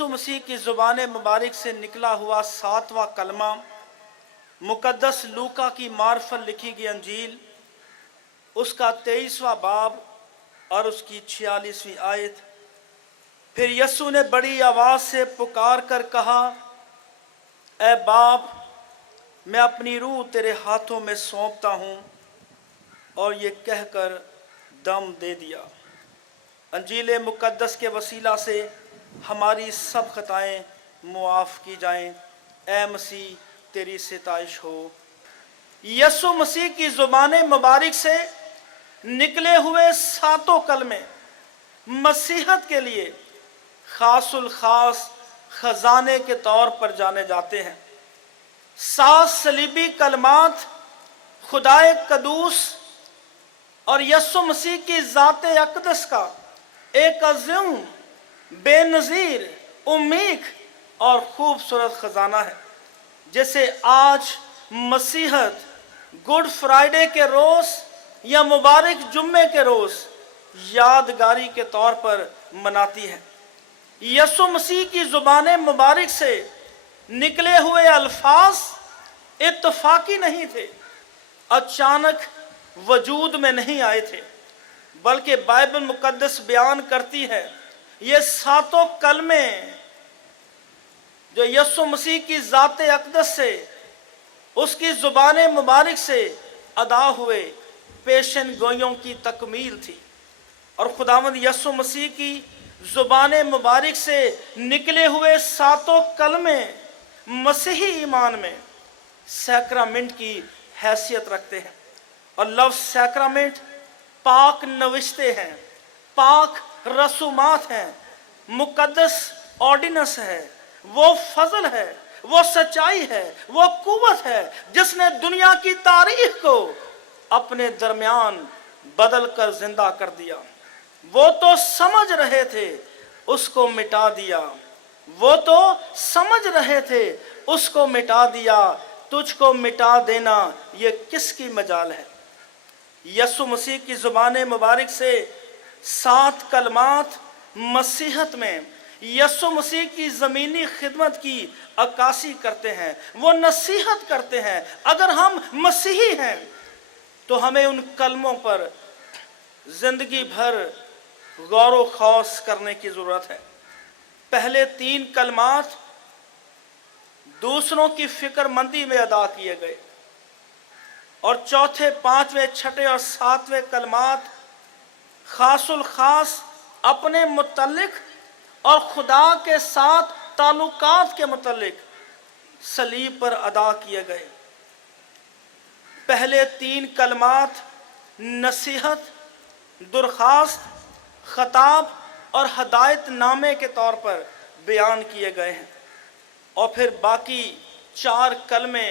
यीशु मसीह की ज़ुबान मुबारक से निकला हुआ 7वां कलमा, मुकद्दस लूका की मार्फत लिखी गई अंजील, उसका 23वां बाब और उसकी 46वीं आयत। फिर यीशु ने बड़ी आवाज़ से पुकार कर कहा, ऐ बाप, मैं अपनी रूह तेरे हाथों में सौंपता हूँ। और ये कहकर दम दे दिया। अंजील मुकद्दस के वसीला से हमारी सब खताएं मुआफ़ की जाएं। ऐ मसीह, तेरी सिताइश हो। यीशु मसीह की ज़ुबान मुबारक से निकले हुए 7 कलमे मसीहत के लिए खासुल खास खजाने के तौर पर जाने जाते हैं। 7 सलीबी कलमात खुदाए कदूस और यीशु मसीह की ज़ाते अक़दस का एक अज़ीम, बेनज़ीर, उम्मीद और खूबसूरत ख़जाना है, जिसे आज मसीहत गुड फ्राइडे के रोज़ या मुबारक जुम्मे के रोज़ यादगारी के तौर पर मनाती है। यीशु मसीह की ज़ुबान मुबारक से निकले हुए अल्फाज इत्तफाकी नहीं थे, अचानक वजूद में नहीं आए थे, बल्कि बाइबल मुकद्दस बयान करती है ये 7 कलमे जो यीशु मसीह की ज़ाते अक़दस से, उसकी ज़ुबान मुबारक से अदा हुए, पेशन गोइयों की तकमील थी। और खुदावंद यीशु मसीह की ज़ुबान मुबारक से निकले हुए 7 कलमे मसीही ईमान में सैक्रामेंट की हैसियत रखते हैं। और लफ्ज़ सैक्रामेंट पाक नविश्ते हैं, पाक रसूमात हैं, मुकद्दस ऑर्डिनेंस है, वो फजल है, वो सच्चाई है, वो कुव्वत है जिसने दुनिया की तारीख को अपने दरमियान बदल कर जिंदा कर दिया। वो तो समझ रहे थे, उसको मिटा दिया। वो तो समझ रहे थे, उसको मिटा दिया। तुझको मिटा देना ये किसकी मजाल है। यीशु मसीह की ज़ुबान मुबारक से 7 कलमात मसीहत में यीशु मसीह की ज़मीनी खिदमत की अक्कासी करते हैं, वो नसीहत करते हैं। अगर हम मसीही हैं तो हमें उन कलमों पर ज़िंदगी भर गौर व खौस करने की ज़रूरत है। पहले 3 कलमात दूसरों की फ़िक्रमंदी में अदा किए गए, और चौथे, 5वें, 6ठे और 7वें कलमात खासुल खास अपने मुतल्लिक और खुदा के साथ ताल्लुकात के मुतल्लिक सलीब पर अदा किए गए। पहले 3 कलमात नसीहत, दरख्वास्त, खताब और हदायत नामे के तौर पर बयान किए गए हैं, और फिर बाकी 4 कलमे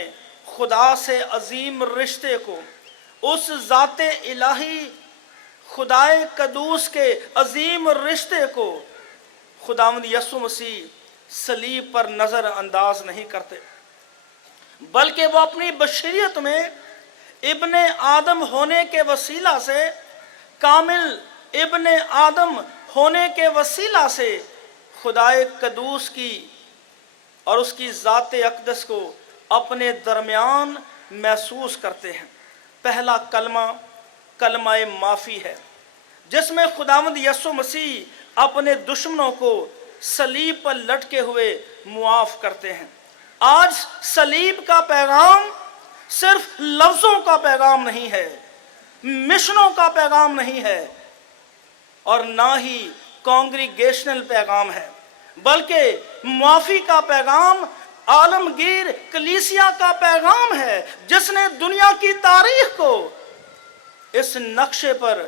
खुदा से अजीम रिश्ते को, उस ज़ाते इलाही खुदाए कदूस के अजीम रिश्ते को खुदावंद यीशु मसीह सलीब पर नज़र अंदाज नहीं करते, बल्कि वो अपनी बशरियत में इब्ने आदम होने के वसीला से, कामिल इब्ने आदम होने के वसीला से खुदाए कदूस की और उसकी ज़ाते अक़दस को अपने दरमियान महसूस करते हैं। पहला कलमा कलमा माफ़ी है, जिसमें खुदावंद यीशु मसीह अपने दुश्मनों को सलीब पर लटके हुए मुआफ़ करते हैं। आज सलीब का पैगाम सिर्फ लफ्ज़ों का पैगाम नहीं है, मिशनों का पैगाम नहीं है, और ना ही कांग्रीगेशनल पैगाम है, बल्कि मुआफ़ी का पैगाम आलमगीर कलीसिया का पैगाम है, जिसने दुनिया की तारीख को इस नक्शे पर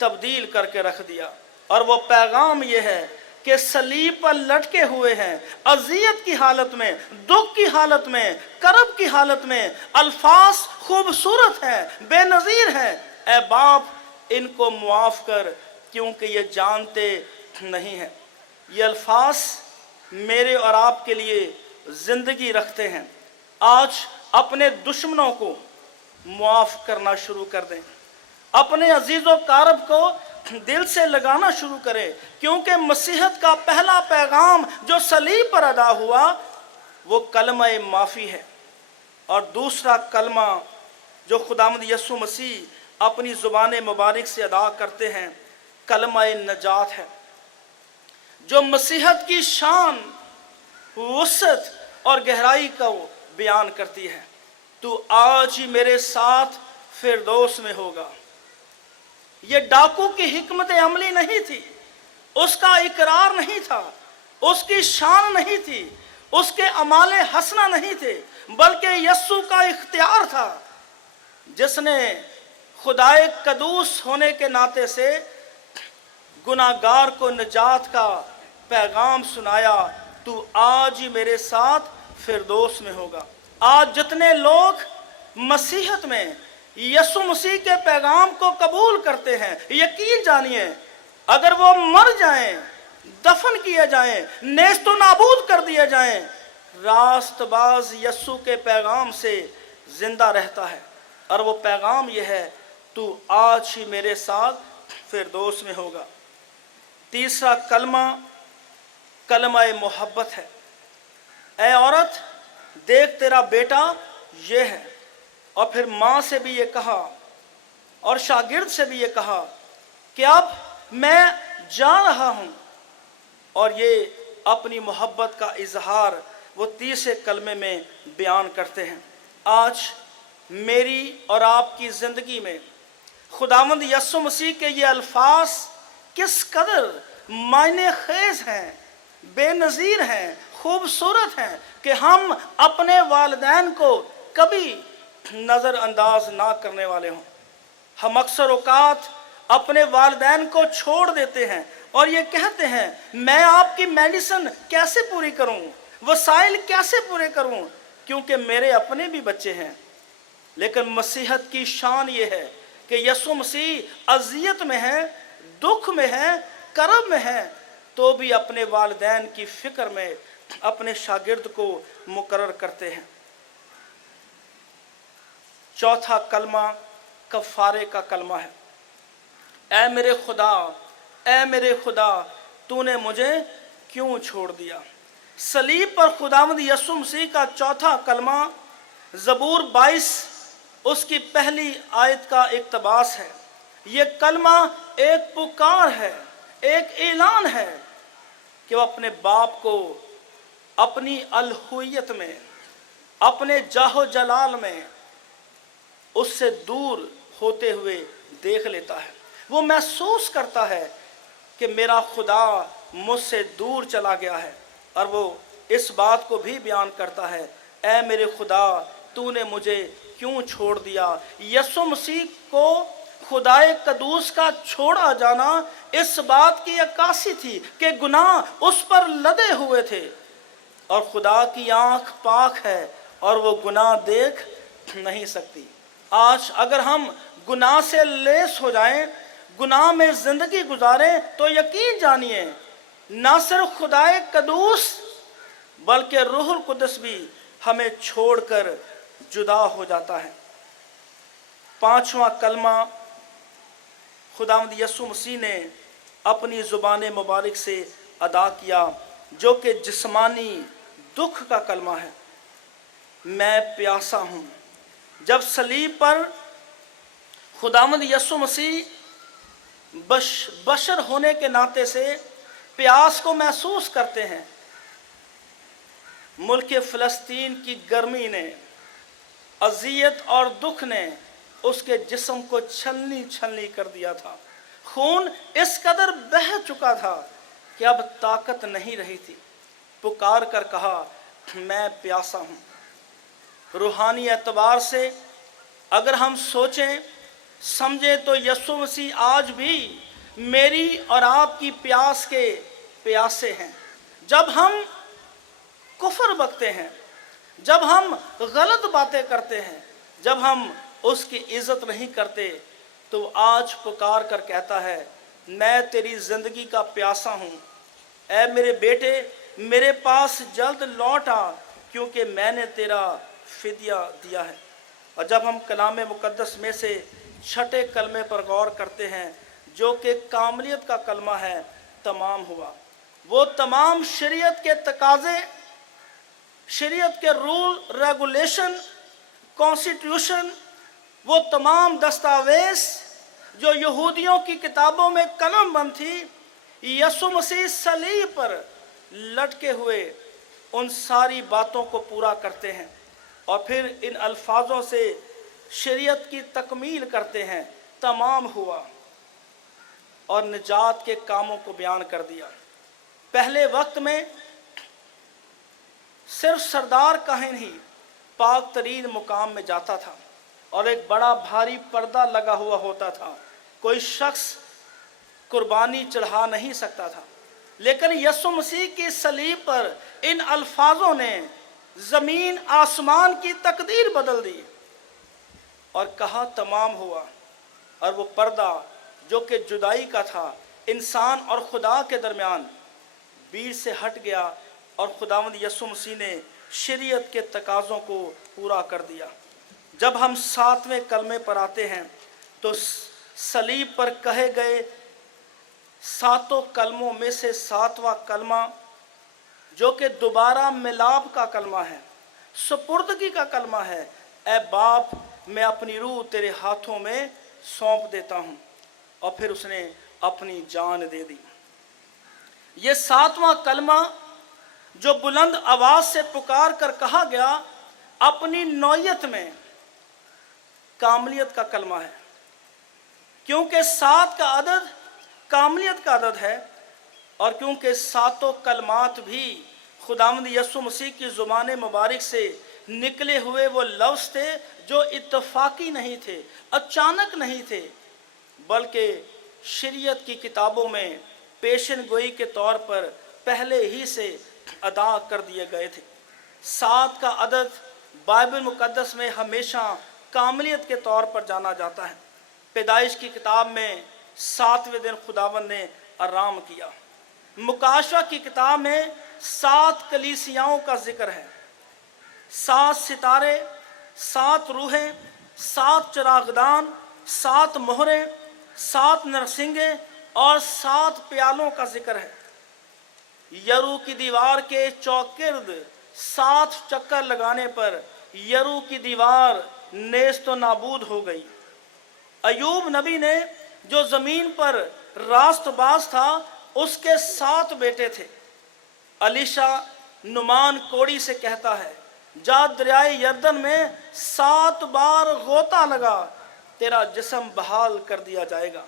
तब्दील करके रख दिया। और वो पैगाम ये है कि सलीब पर लटके हुए हैं, अज़ियत की हालत में, दुख की हालत में, करब की हालत में, अल्फाज खूबसूरत हैं, बेनज़ीर हैं, ऐ बाप, इनको मुआफ़ कर, क्योंकि ये जानते नहीं हैं। ये अल्फाज मेरे और आपके लिए ज़िंदगी रखते हैं। आज अपने दुश्मनों को मुआफ़ करना शुरू कर दें, अपने अजीज़ो कारब को दिल से लगाना शुरू करें, क्योंकि मसीहत का पहला पैगाम जो सलीब पर अदा हुआ वो कलमा माफ़ी है, और दूसरा कलमा जो खुदावंद यीशु मसीह अपनी ज़ुबान मुबारक से अदा करते हैं कलमा नजात है, जो मसीहत की शान, वसअत और गहराई को बयान करती है। तू आज ही मेरे साथ फिरदौस में होगा। ये डाकू की हिकमत अमली नहीं थी, उसका इकरार नहीं था, उसकी शान नहीं थी, उसके अमाले हसना नहीं थे, बल्कि यस्सु का इख्तियार था, जिसने खुदाए कदूस होने के नाते से गुनाहगार को निजात का पैगाम सुनाया। तू आज ही मेरे साथ फिरदौस में होगा। आज जितने लोग मसीहत में यीशु मसीह के पैगाम को कबूल करते हैं, यकीन जानिए अगर वो मर जाएं, दफन किए जाएं, नेस्तो नाबूद कर दिए जाएं, रास्तबाज यीशु के पैगाम से जिंदा रहता है। और वो पैगाम यह है, तू आज ही मेरे साथ फिरदौस में होगा। तीसरा कलमा कलमा मोहब्बत है। ऐ औरत, देख तेरा बेटा ये है। और फिर माँ से भी ये कहा और शागिर्द से भी ये कहा कि अब मैं जा रहा हूँ। और ये अपनी मोहब्बत का इजहार वो तीसरे कलमे में बयान करते हैं। आज मेरी और आपकी ज़िंदगी में खुदावंद यीशु मसीह के ये अल्फाज किस कदर मायने खेज हैं, बेनज़ीर हैं, खूबसूरत हैं कि हम अपने वालिदैन को कभी नज़रअंदाज ना करने वाले हों। हम अक्सर औकात अपने वालिदैन को छोड़ देते हैं और ये कहते हैं मैं आपकी मेडिसिन कैसे पूरी करूं, वसाइल कैसे पूरे करूं, क्योंकि मेरे अपने भी बच्चे हैं। लेकिन मसीहत की शान ये है कि यीशु मसीह अज़ियत में है, दुख में है, करब में है, तो भी अपने वालिदैन की फ़िक्र में अपने शागिर्द को मुकर्रर करते हैं। चौथा कलमा कफ़ारे का कलमा है। ऐ मेरे खुदा, ऐ मेरे खुदा, तूने मुझे क्यों छोड़ दिया। सलीब पर खुदावंद यीशु मसीह का चौथा कलमा ज़बूर 22 उसकी पहली आयत का इक़्तिबास है। ये कलमा एक पुकार है, एक ऐलान है कि वो अपने बाप को अपनी अलहुयत में, अपने जाहो जलाल में उससे दूर होते हुए देख लेता है। वो महसूस करता है कि मेरा खुदा मुझसे दूर चला गया है, और वो इस बात को भी बयान करता है, ऐ मेरे खुदा, तूने मुझे क्यों छोड़ दिया। यीशु मसीह को खुदाए कदूस का छोड़ा जाना इस बात की अक्कासी थी कि गुनाह उस पर लदे हुए थे, और खुदा की आंख पाक है और वो गुनाह देख नहीं सकती। आज अगर हम गुनाह से लेस हो जाएं, गुनाह में ज़िंदगी गुजारें, तो यकीन जानिए ना सिर्फ खुदाए कदूस बल्कि रूहुल कुदस भी हमें छोड़कर जुदा हो जाता है। पांचवा कलमा खुदावंद यीशु मसीह ने अपनी ज़ुबान मुबारक से अदा किया, जो कि जिस्मानी दुख का कलमा है। मैं प्यासा हूँ। जब सलीब पर खुदावंद यीशु मसीह बशर होने के नाते से प्यास को महसूस करते हैं, मुल्क फ़लस्तीन की गर्मी ने, अज़ियत और दुख ने उसके जिस्म को छलनी छलनी कर दिया था। खून इस कदर बह चुका था कि अब ताकत नहीं रही थी। पुकार कर कहा, मैं प्यासा हूँ। रूहानी एतबार से अगर हम सोचें समझें तो यीशु मसीह आज भी मेरी और आपकी प्यास के प्यासे हैं। जब हम कुफ्र बकते हैं, जब हम गलत बातें करते हैं, जब हम उसकी इज्जत नहीं करते, तो आज पुकार कर कहता है, मैं तेरी ज़िंदगी का प्यासा हूँ। ऐ मेरे बेटे, मेरे पास जल्द लौट आ, क्योंकि मैंने तेरा फिदिया दिया है। और जब हम कलाम मुकद्दस में से छठे कलमे पर गौर करते हैं, जो कि कामलियत का कलमा है, तमाम हुआ। वो तमाम शरीयत के तकाजे, शरीयत के रूल रेगुलेशन, कॉन्स्टिट्यूशन, वो तमाम दस्तावेज जो यहूदियों की किताबों में कलम बंद थी, यीशु मसीह सलीब पर लटके हुए उन सारी बातों को पूरा करते हैं और फिर इन अल्फाजों से शरीयत की तकमील करते हैं, तमाम हुआ, और निजात के कामों को बयान कर दिया। पहले वक्त में सिर्फ सरदार काहिन ही पाक तरीन मुकाम में जाता था और एक बड़ा भारी पर्दा लगा हुआ होता था, कोई शख्स कुर्बानी चढ़ा नहीं सकता था। लेकिन यीशु मसीह की सलीब पर इन अल्फाजों ने ज़मीन आसमान की तकदीर बदल दी और कहा तमाम हुआ। और वो पर्दा जो कि जुदाई का था, इंसान और खुदा के दरमियान, बीच से हट गया और खुदावंद यीशु मसीह ने शरीयत के तकाज़ों को पूरा कर दिया। जब हम 7वें कलमे पर आते हैं तो सलीब पर कहे गए 7 कलमों में से 7वां कलमा, जो कि दोबारा मिलाप का कलमा है, सुपुर्दगी का कलमा है, ऐ बाप मैं अपनी रूह तेरे हाथों में सौंप देता हूँ, और फिर उसने अपनी जान दे दी। ये 7वां कलमा जो बुलंद आवाज से पुकार कर कहा गया, अपनी नौयत में कामलियत का कलमा है, क्योंकि 7 का अदद कामलियत का अदद है और क्योंकि 7 कलमात भी खुदावंद यीशु मसीह की ज़ुबान मुबारक से निकले हुए वो लफ्ज़ थे जो इत्तफाकी नहीं थे, अचानक नहीं थे, बल्कि शरीयत की किताबों में पेशन गोई के तौर पर पहले ही से अदा कर दिए गए थे। 7 का अदद बाइबल मुकद्दस में हमेशा कामलियत के तौर पर जाना जाता है। पैदाइश की किताब में 7वें दिन खुदावन ने आराम किया। मुकाशवा की किताब में 7 कलीसियाओं का जिक्र है, 7 सितारे, 7 रूहें, 7 चिरागदान, 7 मोहरें, 7 नरसिंगे और 7 प्यालों का जिक्र है। यरू की दीवार के चौगिर्द 7 चक्कर लगाने पर यरू की दीवार नेस्त व नाबूद हो गई। अयूब नबी ने जो ज़मीन पर रास्तबाज था, उसके 7 बेटे थे। अलीशा नुमान कोड़ी से कहता है, जा दरियाए यर्दन में 7 बार गोता लगा, तेरा जिस्म बहाल कर दिया जाएगा।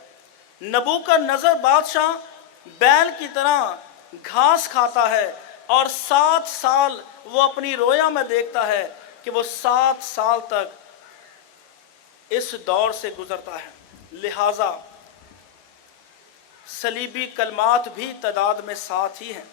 नबूकदनेस्सर बादशाह बैल की तरह घास खाता है और 7 साल वो अपनी रोया में देखता है कि वो 7 साल तक इस दौर से गुजरता है। लिहाजा सलीबी कलमात भी तादाद में 7 ही हैं,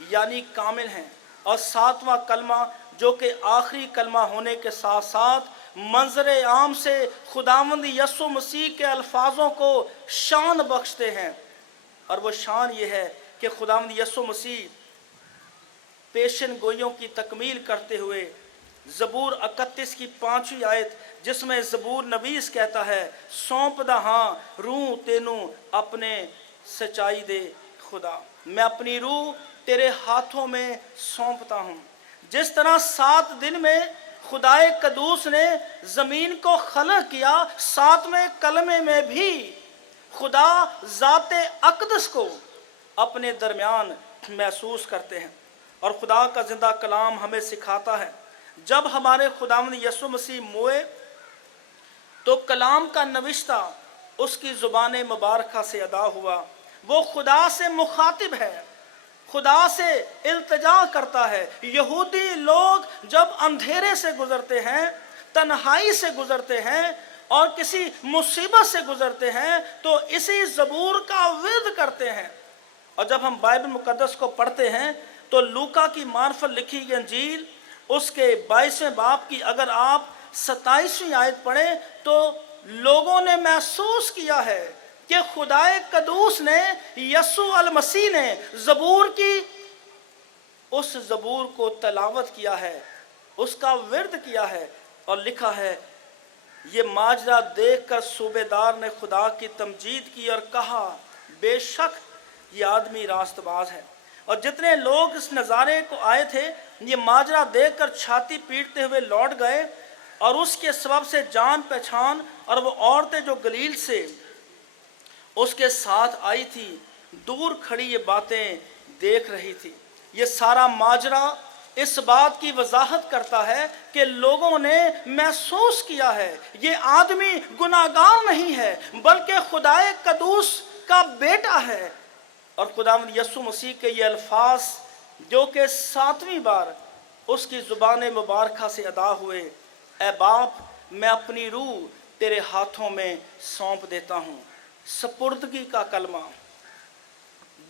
यानी कामिल हैं, और 7वां कलमा जो कि आखिरी कलमा होने के साथ साथ मंजर आम से खुदावंद यीशु मसीह के अल्फाजों को शान बख्शते हैं। और वो शान ये है कि खुदावंद यीशु मसीह पेशन गोइयों की तकमील करते हुए ज़बूर 31 की 5वीं आयत, जिसमें ज़बूर नवीस कहता है, सौंप दा हाँ रूह तेनू अपने सच्चाई दे खुदा, मैं अपनी रूह तेरे हाथों में सौंपता हूँ। जिस तरह 7 दिन में खुदाए कदूस ने ज़मीन को खलक किया, 7वें कलमे में भी खुदा ज़ाते अक़दस को अपने दरमियान महसूस करते हैं। और खुदा का ज़िंदा कलाम हमें सिखाता है, जब हमारे खुदावंद यीशु मसीह मोए तो कलाम का नविश्ता उसकी ज़ुबान मुबारका से अदा हुआ। वो खुदा से मुखातिब है, खुदा से इल्तिजा करता है। यहूदी लोग जब अंधेरे से गुजरते हैं, तन्हाई से गुजरते हैं और किसी मुसीबत से गुजरते हैं, तो इसी ज़बूर का विर्द करते हैं। और जब हम बाइबल मुकद्दस को पढ़ते हैं तो लूका की मार्फत लिखी गई अंजील उसके 22वें बाब की अगर आप 27वीं आयत पढ़ें तो लोगों ने महसूस किया है कि खुदाए कदूस ने, यीशु अल मसीह ने ज़बूर की उस ज़बूर को तलावत किया है, उसका विर्द किया है और लिखा है, ये माजरा देखकर सूबेदार ने खुदा की तमजीद की और कहा, बेशक ये आदमी रास्तबाज है। और जितने लोग इस नज़ारे को आए थे, ये माजरा देखकर छाती पीटते हुए लौट गए, और उसके सबब से जान पहचान और वो औरतें जो गलील से उसके साथ आई थी, दूर खड़ी ये बातें देख रही थी। ये सारा माजरा इस बात की वजाहत करता है कि लोगों ने महसूस किया है ये आदमी गुनाहगार नहीं है, बल्कि खुदाए कदूस का बेटा है। और खुदावंद यीशु मसीह के ये अल्फाज जो कि 7वीं बार उसकी ज़ुबान मुबारका से अदा हुए, ए बाप, मैं अपनी रूह तेरे हाथों में सौंप देता हूँ। सपुर्दगी का कलमा,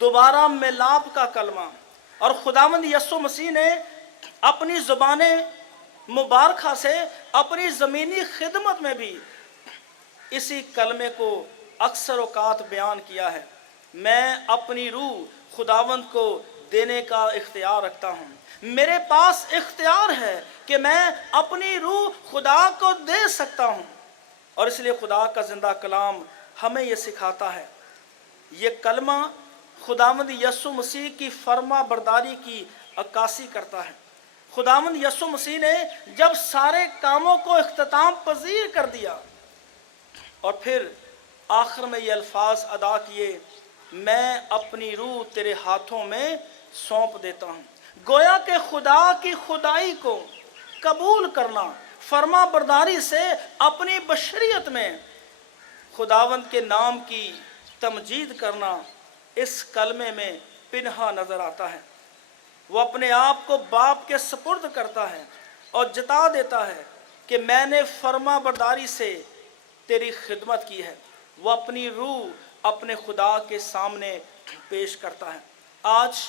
दोबारा मिलाप का कलमा। और खुदावंद यीशु मसीह ने अपनी ज़ुबान मुबारका से अपनी ज़मीनी खिदमत में भी इसी कलमे को अक्सर औकात बयान किया है। मैं अपनी रूह खुदावंद को देने का इख्तियार रखता हूँ। मेरे पास इख्तियार है कि मैं अपनी रूह खुदा को दे सकता हूँ। और इसलिए खुदा का ज़िंदा कलाम हमें ये सिखाता है। ये कलमा खुदावंद यीशु मसीह की फर्मा बरदारी की अक्कासी करता है। खुदावंद यीशु मसीह ने जब सारे कामों को इख्तिताम पजीर कर दिया और फिर आखिर में ये अल्फाज अदा किए, मैं अपनी रूह तेरे हाथों में सौंप देता हूँ। गोया के खुदा की खुदाई को कबूल करना, फर्मा बरदारी से अपनी बशरियत में खुदावंद के नाम की तमजीद करना इस कलमे में पिन्हा नज़र आता है। वो अपने आप को बाप के सपुर्द करता है और जता देता है कि मैंने फर्मा बरदारी से तेरी खिदमत की है। वो अपनी रूह अपने खुदा के सामने पेश करता है। आज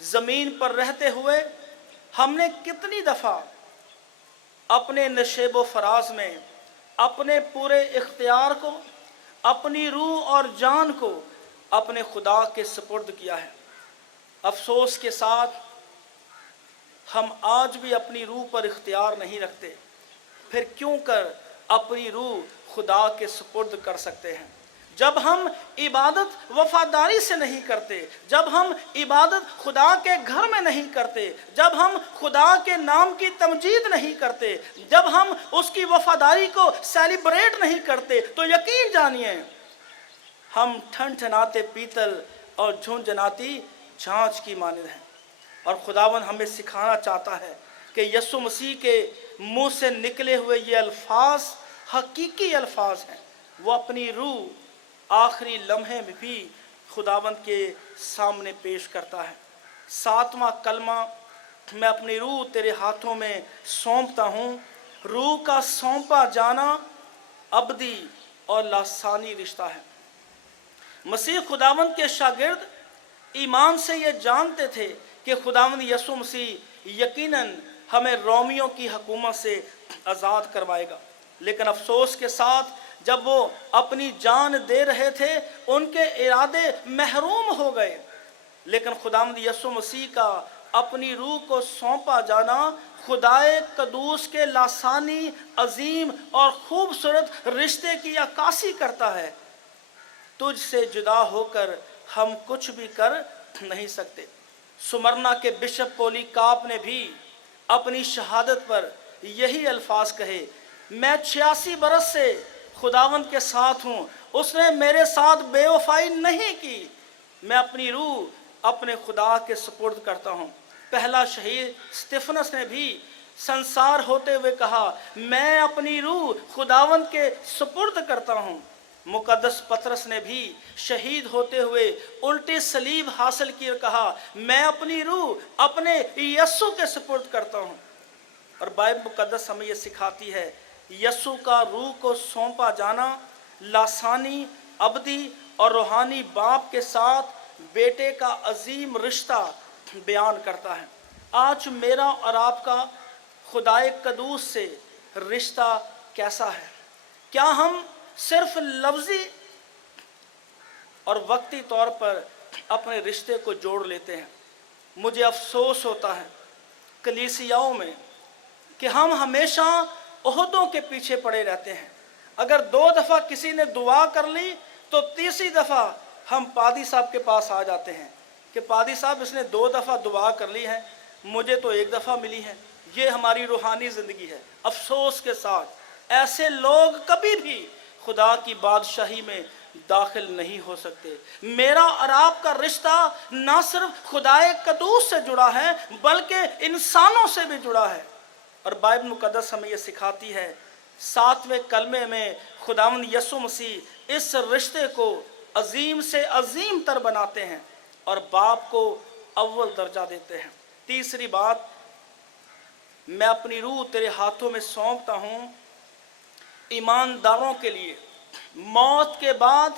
ज़मीन पर रहते हुए हमने कितनी दफ़ा अपने नशेब व फराज में अपने पूरे इख्तियार को, अपनी रूह और जान को अपने खुदा के सपुर्द किया है। अफसोस के साथ हम आज भी अपनी रूह पर इख्तियार नहीं रखते। फिर क्यों कर अपनी रूह खुदा के सपुर्द कर सकते हैं? जब हम इबादत वफादारी से नहीं करते, जब हम इबादत खुदा के घर में नहीं करते, जब हम खुदा के नाम की तमजीद नहीं करते, जब हम उसकी वफादारी को सेलिब्रेट नहीं करते, तो यकीन जानिए हम ठनठनाते पीतल और झुंझुनाती झांझ की मानिंद हैं। और खुदावन हमें सिखाना चाहता है कि यीशु मसीह के मुंह से निकले हुए ये अल्फाज हकीकी अल्फाज हैं। वो अपनी रूह आखिरी लम्हे में भी खुदावंद के सामने पेश करता है। 7वां कलमा, मैं अपनी रूह तेरे हाथों में सौंपता हूँ। रूह का सौंपा जाना अबदी और लासानी रिश्ता है। मसीह खुदावंद के शागिर्द ईमान से ये जानते थे कि खुदावंद यीशु मसीह यकीनन हमें रोमियों की हुकूमत से आज़ाद करवाएगा। लेकिन अफसोस के साथ जब वो अपनी जान दे रहे थे, उनके इरादे महरूम हो गए। लेकिन खुदावंद यीशु मसीह का अपनी रूह को सौंपा जाना खुदाए कदूस के लासानी, अजीम और खूबसूरत रिश्ते की अक्कासी करता है। तुझसे जुदा होकर हम कुछ भी कर नहीं सकते। सुमरना के बिशप पोलीकाप ने भी अपनी शहादत पर यही अल्फाज कहे, मैं 86 बरस से खुदावंद के साथ हूँ, उसने मेरे साथ बेवफाई नहीं की। मैं अपनी रूह अपने खुदा के सुपुर्द करता हूँ। पहला शहीद स्तिफनस ने भी संसार होते हुए कहा, मैं अपनी रूह खुदावंद के सुपुर्द करता हूँ। मुकद्दस पतरस ने भी शहीद होते हुए उल्टी सलीब हासिल की और कहा, मैं अपनी रूह अपने यस्सु के सुपुर्द करता हूँ। और बाइबल मुकद्दस हमें यह सिखाती है, यस्सु का रूह को सौंपा जाना लासानी, अबदी और रूहानी बाप के साथ बेटे का अजीम रिश्ता बयान करता है। आज मेरा और आपका खुदाए कदूस से रिश्ता कैसा है? क्या हम सिर्फ लफ्जी और वक्ती तौर पर अपने रिश्ते को जोड़ लेते हैं? मुझे अफसोस होता है कलीसियाओं में कि हम हमेशा ओहदों के पीछे पड़े रहते हैं। अगर 2 दफ़ा किसी ने दुआ कर ली तो तीसरी दफ़ा हम पादी साहब के पास आ जाते हैं कि पादी साहब इसने 2 दफ़ा दुआ कर ली है, मुझे तो 1 दफ़ा मिली है। ये हमारी रूहानी ज़िंदगी है। अफसोस के साथ ऐसे लोग कभी भी खुदा की बादशाही में दाखिल नहीं हो सकते। मेरा और आपका रिश्ता ना सिर्फ खुदाए कदूस से जुड़ा है बल्कि इंसानों से भी जुड़ा है। और बाइबल मुकद्दस हमें यह सिखाती है, 7वें कलमे में खुदावंद यसु मसीह इस रिश्ते को अजीम से अजीम तर बनाते हैं और बाप को अव्वल दर्जा देते हैं। तीसरी बात, मैं अपनी रूह तेरे हाथों में सौंपता हूँ ईमानदारों के लिए मौत के बाद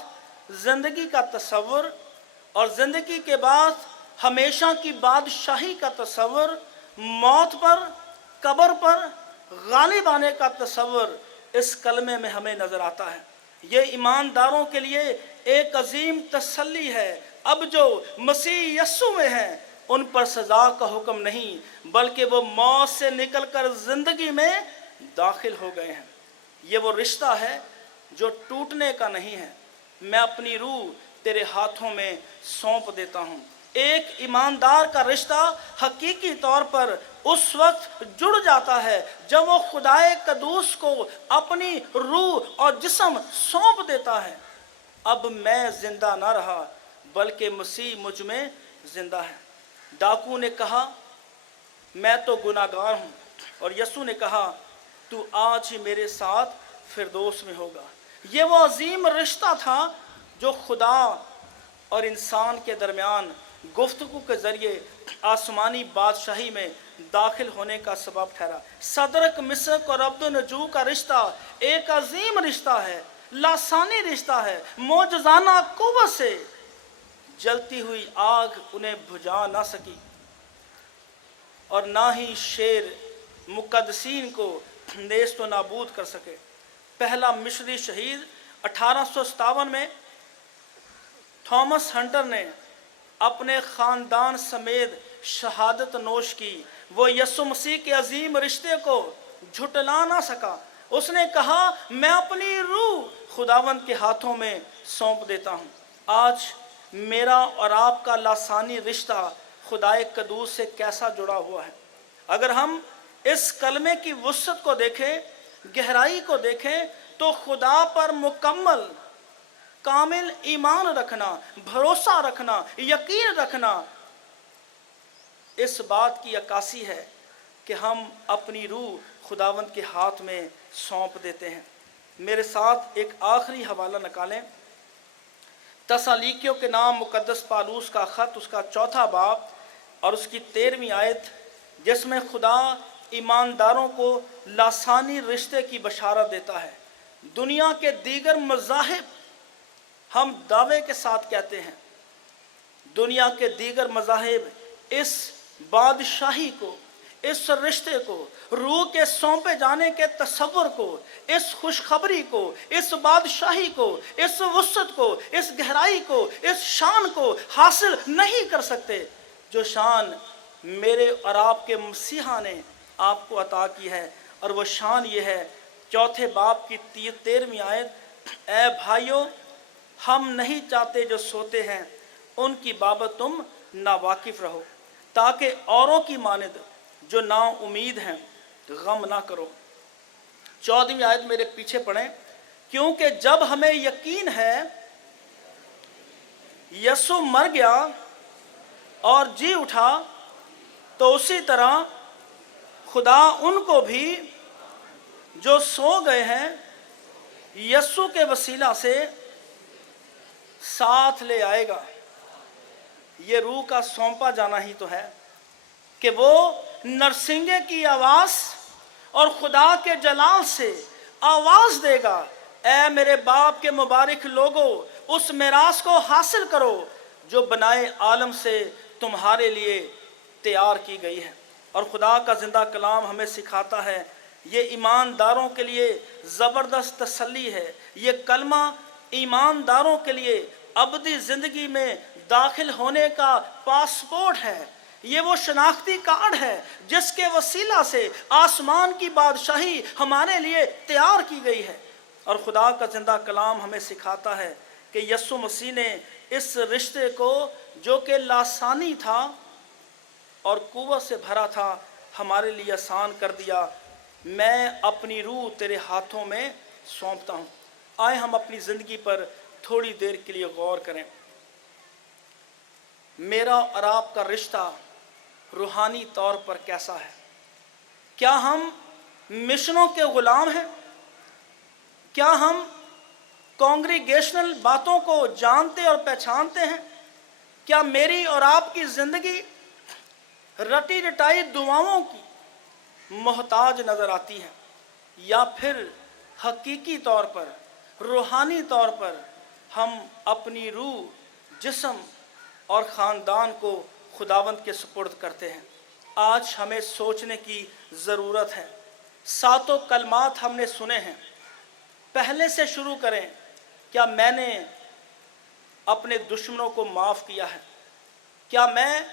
ज़िंदगी का तसव्वुर और ज़िंदगी के बाद हमेशा की बादशाही का तसव्वुर, मौत पर कब्र पर गालिब आने का तसव्वुर इस कलमे में हमें नज़र आता है। ये ईमानदारों के लिए एक अजीम तसल्ली है। अब जो मसीह यस्सु में हैं उन पर सज़ा का हुक्म नहीं बल्कि वो मौत से निकलकर ज़िंदगी में दाखिल हो गए हैं। ये वो रिश्ता है जो टूटने का नहीं है। मैं अपनी रूह तेरे हाथों में सौंप देता हूँ। एक ईमानदार का रिश्ता हकीकी तौर पर उस वक्त जुड़ जाता है जब वो खुदाए कदूस को अपनी रूह और जिस्म सौंप देता है। अब मैं जिंदा ना रहा बल्कि मसीह मुझ में जिंदा है। डाकू ने कहा मैं तो गुनाहगार हूँ और यसु ने कहा तू आज ही मेरे साथ फिरदौस में होगा। ये वो अजीम रिश्ता था जो खुदा और इंसान के दरमियान गुफ्तगू के ज़रिए आसमानी बादशाही में दाखिल होने का सबब ठहरा। सदरक, मिसक और अब्दुल-नजू का रिश्ता एक अजीम रिश्ता है, लासानी रिश्ता है। मौजज़ाना कुव्वत से जलती हुई आग उन्हें बुझा ना सकी और ना ही शेर मुकद्दसीन को नेस्त व नाबूद कर सके। पहला मिस्री शहीद 1857 में थॉमस हंटर ने अपने ख़ानदान समेत शहादत नोश की। वो यसु मसीह के अजीम रिश्ते को झुटला ना सका। उसने कहा मैं अपनी रूह खुदावंद के हाथों में सौंप देता हूँ। आज मेरा और आपका लासानी रिश्ता खुदाए कदूस से कैसा जुड़ा हुआ है? अगर हम इस कलमे की वुसअत को देखें, गहराई को देखें, तो खुदा पर मुकम्मल कामिल ईमान रखना, भरोसा रखना, यकीन रखना इस बात की अक्कासी है कि हम अपनी रूह खुदावंद के हाथ में सौंप देते हैं। मेरे साथ एक आखिरी हवाला निकालें, तसलीकियों के नाम मुकद्दस पालूस का ख़त, उसका 4था बाब और उसकी 13वीं आयत, जिसमें खुदा ईमानदारों को लासानी रिश्ते की बशारत देता है। दुनिया के दीगर मज़ाहिब हम दावे के साथ कहते हैं, दुनिया के दीगर मज़ाहिब इस बादशाही को, इस रिश्ते को, रूह के सौंपे जाने के तसव्वुर को, इस खुशखबरी को, इस बादशाही को, इस वुसअत को, इस गहराई को, इस शान को हासिल नहीं कर सकते जो शान मेरे और आपके मसीहा ने आपको अता की है। और वो शान ये है, 4थे बाब की 13वीं आयत, ऐ भाइयों हम नहीं चाहते जो सोते हैं उनकी बाबत तुम नावाकिफ़ रहो, ताकि औरों की मानद जो ना उम्मीद हैं गम ना करो। 14वीं आयत मेरे पीछे पढ़ें, क्योंकि जब हमें यकीन है यसु मर गया और जी उठा, तो उसी तरह खुदा उनको भी जो सो गए हैं यसु के वसीला से साथ ले आएगा। ये रूह का सौंपा जाना ही तो है कि वो नरसिंगे की आवाज़ और खुदा के जलाल से आवाज़ देगा, ऐ मेरे बाप के मुबारक लोगों, उस मिरास को हासिल करो जो बनाए आलम से तुम्हारे लिए तैयार की गई है। और खुदा का ज़िंदा कलाम हमें सिखाता है, ये ईमानदारों के लिए ज़बरदस्त तसल्ली है। ये कलमा ईमानदारों के लिए अबदी ज़िंदगी में दाखिल होने का पासपोर्ट है। ये वो शनाख्ती कार्ड है जिसके वसीला से आसमान की बादशाही हमारे लिए तैयार की गई है। और खुदा का जिंदा कलाम हमें सिखाता है कि यीशु मसीह ने इस रिश्ते को जो कि लासानी था और कुव्वत से भरा था हमारे लिए आसान कर दिया। मैं अपनी रूह तेरे हाथों में सौंपता हूँ। आए हम अपनी ज़िंदगी पर थोड़ी देर के लिए गौर करें। मेरा और आपका रिश्ता रूहानी तौर पर कैसा है? क्या हम मिशनों के गुलाम हैं? क्या हम कांग्रीगेशनल बातों को जानते और पहचानते हैं? क्या मेरी और आपकी ज़िंदगी रटी रटाई दुआओं की मोहताज नज़र आती है, या फिर हकीकी तौर पर रूहानी तौर पर हम अपनी रूह, जिस्म और ख़ानदान को खुदावंद के सुपुर्द करते हैं? आज हमें सोचने की ज़रूरत है। सातों कलमात हमने सुने हैं, पहले से शुरू करें। क्या मैंने अपने दुश्मनों को माफ़ किया है? क्या मैं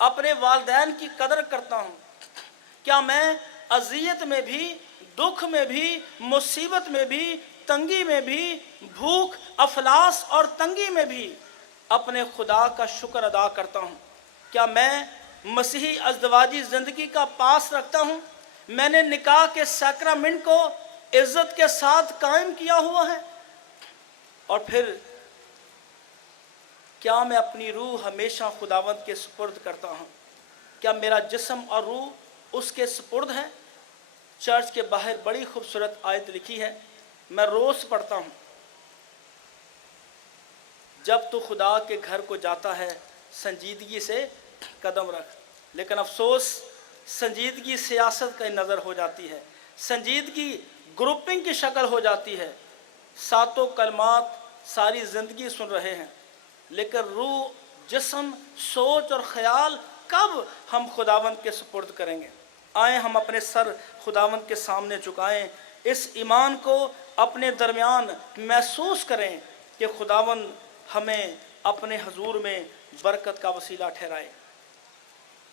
अपने वालिदैन की कदर करता हूँ? क्या मैं अज़ियत में भी, दुख में भी, मुसीबत में भी, तंगी में भी, भूख, अफलास और तंगी में भी अपने खुदा का शुक्र अदा करता हूँ? क्या मैं मसीही अज़दवाजी ज़िंदगी का पास रखता हूँ? मैंने निकाह के सैक्रामेंट को इज़्ज़त के साथ कायम किया हुआ है? और फिर क्या मैं अपनी रूह हमेशा खुदावंद के सुपुर्द करता हूँ? क्या मेरा जिस्म और रूह उसके सुपुर्द है? चर्च के बाहर बड़ी खूबसूरत आयत लिखी है, मैं रोज़ पढ़ता हूँ। जब तू खुदा के घर को जाता है संजीदगी से कदम रख। लेकिन अफसोस, संजीदगी सियासत का नज़र हो जाती है, संजीदगी ग्रुपिंग की शक्ल हो जाती है। सातों कलमात सारी ज़िंदगी सुन रहे हैं, लेकिन रूह, जिस्म, सोच और ख़याल कब हम खुदावंद के सुपुर्द करेंगे? आए हम अपने सर खुदावंद के सामने झुकाएं, इस ईमान को अपने दरमियान महसूस करें कि खुदावंद हमें अपने हजूर में बरकत का वसीला ठहराए।